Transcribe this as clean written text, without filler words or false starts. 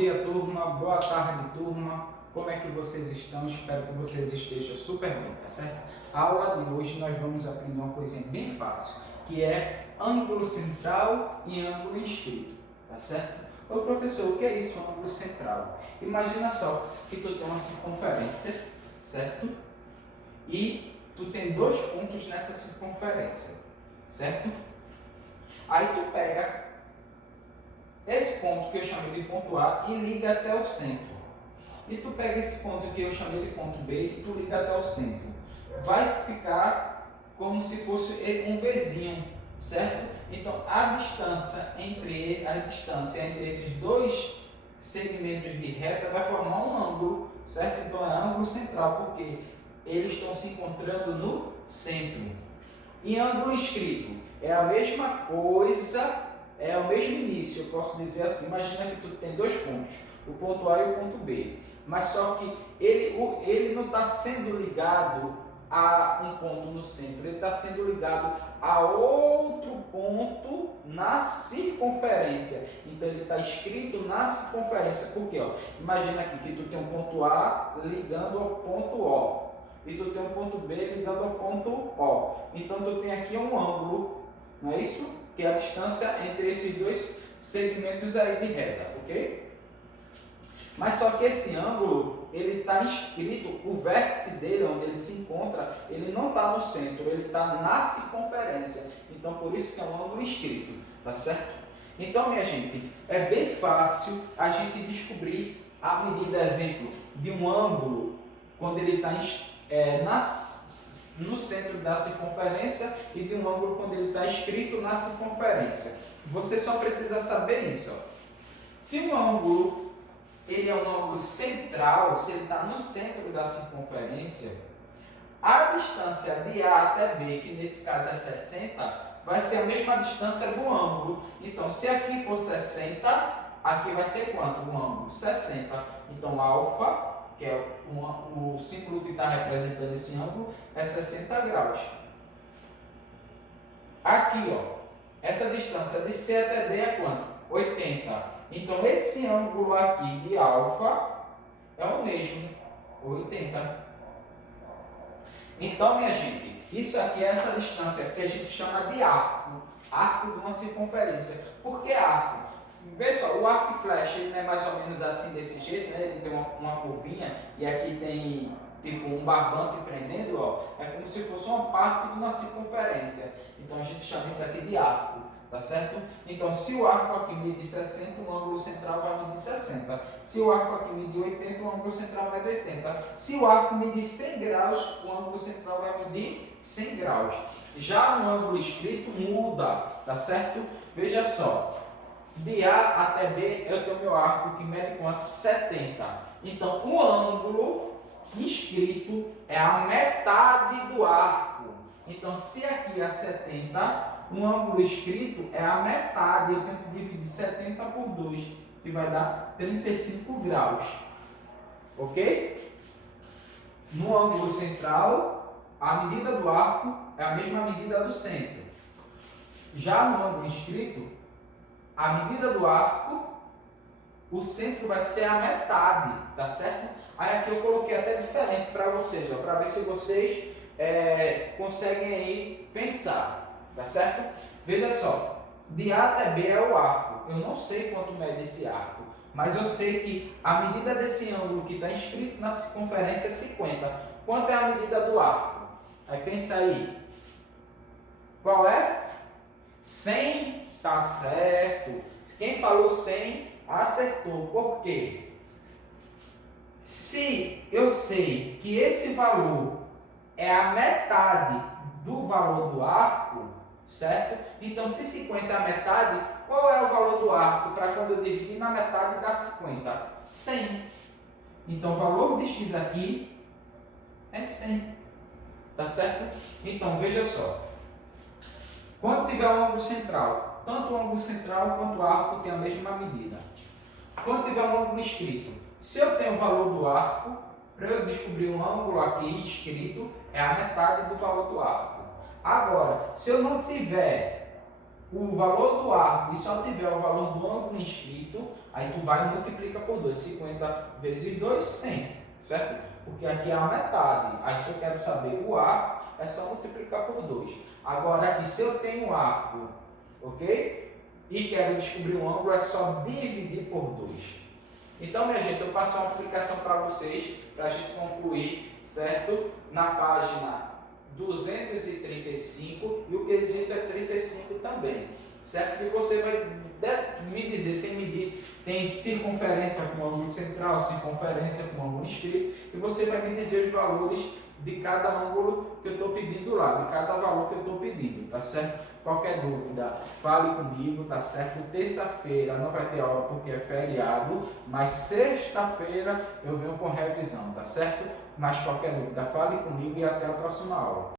dia, turma. Boa tarde, turma. Como é que vocês estão? Espero que vocês estejam super bem, tá certo? A aula de hoje nós vamos aprender uma coisinha bem fácil, que é ângulo central e ângulo inscrito, tá certo? Ô professor, o que é isso, ângulo central? Imagina só que tu tem uma circunferência, certo? E tu tem dois pontos nessa circunferência, certo? Aí tu pega esse ponto que eu chamei de ponto A e liga até o centro. E tu pega esse ponto que eu chamei de ponto B e tu liga até o centro. Vai ficar como se fosse um Vzinho, certo? Então a distância entre esses dois segmentos de reta vai formar um ângulo, certo? Então é ângulo central, porque eles estão se encontrando no centro. E ângulo inscrito é a mesma coisa. É o mesmo início, eu posso dizer assim. Imagina que tu tem dois pontos, o ponto A e o ponto B, mas só que ele não está sendo ligado a um ponto no centro, ele está sendo ligado a outro ponto na circunferência. Então ele está escrito na circunferência. Por quê? Imagina aqui que tu tem um ponto A ligando ao ponto O, e tu tem um ponto B ligando ao ponto O. Então tu tem aqui um ângulo, não é isso? Que é a distância entre esses dois segmentos aí de reta, ok? Mas só que esse ângulo, ele está inscrito, o vértice dele, onde ele se encontra, ele não está no centro, ele está na circunferência. Então, por isso que é um ângulo inscrito, tá certo? Então, minha gente, é bem fácil a gente descobrir a medida, exemplo, de um ângulo, quando ele está no centro da circunferência, e de um ângulo quando ele está escrito na circunferência. Você só precisa saber isso. Ó. Se um ângulo ele é um ângulo central, se ele está no centro da circunferência, a distância de A até B, que nesse caso é 60, vai ser a mesma distância do ângulo. Então, se aqui for 60, aqui vai ser quanto? O ângulo 60. Então, alfa, que é o símbolo que está representando esse ângulo, é 60 graus. Aqui, ó, essa distância de C até D é quanto? 80. Então, esse ângulo aqui de alfa é o mesmo, 80. Então, minha gente, isso aqui é essa distância que a gente chama de arco, arco de uma circunferência. Por que arco? Vê só, o arco e flecha ele não é mais ou menos assim, desse jeito, né? Ele tem uma curvinha e aqui tem tipo um barbante prendendo, ó. É como se fosse uma parte de uma circunferência. Então a gente chama isso aqui de arco, tá certo? Então se o arco aqui mede 60, o ângulo central vai medir 60. Se o arco aqui mede 80, o ângulo central vai medir 80. Se o arco mede 100 graus, o ângulo central vai medir 100 graus. Já no ângulo inscrito muda, tá certo? Veja só. De A até B, eu tenho meu arco que mede quanto? 70. Então, o ângulo inscrito é a metade do arco. Então, se aqui é 70, o ângulo inscrito é a metade. Eu tenho que dividir 70 por 2, que vai dar 35 graus. Ok? No ângulo central, a medida do arco é a mesma medida do centro. Já no ângulo inscrito, a medida do arco, o centro vai ser a metade, tá certo? Aí aqui eu coloquei até diferente para vocês, para ver se vocês conseguem aí pensar, tá certo? Veja só, de A até B é o arco. Eu não sei quanto mede esse arco, mas eu sei que a medida desse ângulo que está inscrito na circunferência é 50. Quanto é a medida do arco? Aí pensa aí. Qual é? 100. Tá certo. Quem falou 100 acertou. Por quê? Se eu sei que esse valor é a metade do valor do arco, certo? Então, se 50 é a metade, qual é o valor do arco para quando eu dividir na metade dá 50? 100. Então, o valor de x aqui é 100. Tá certo? Então, veja só. Quando tiver um ângulo central, tanto o ângulo central quanto o arco tem a mesma medida. Quando tiver um ângulo inscrito, se eu tenho o valor do arco, para eu descobrir um ângulo aqui inscrito, é a metade do valor do arco. Agora, se eu não tiver o valor do arco e só tiver o valor do ângulo inscrito, aí tu vai e multiplica por 2. 50 vezes 2, 100, certo? Porque aqui é a metade. Aí se eu quero saber o arco, é só multiplicar por 2. Agora aqui, se eu tenho arco, ok? E quero descobrir um ângulo, é só dividir por 2. Então, minha gente, eu passo uma aplicação para vocês, para a gente concluir, certo? Na página 235 e o quesito é 35 também, certo? Que você vai me dizer, tem circunferência com ângulo central, circunferência com ângulo inscrito, e você vai me dizer os valores de cada ângulo que eu estou pedindo lá, de cada valor que eu estou pedindo, tá certo? Qualquer dúvida, fale comigo, tá certo? Terça-feira não vai ter aula porque é feriado, mas sexta-feira eu venho com revisão, tá certo? Mas qualquer dúvida, fale comigo e até a próxima aula.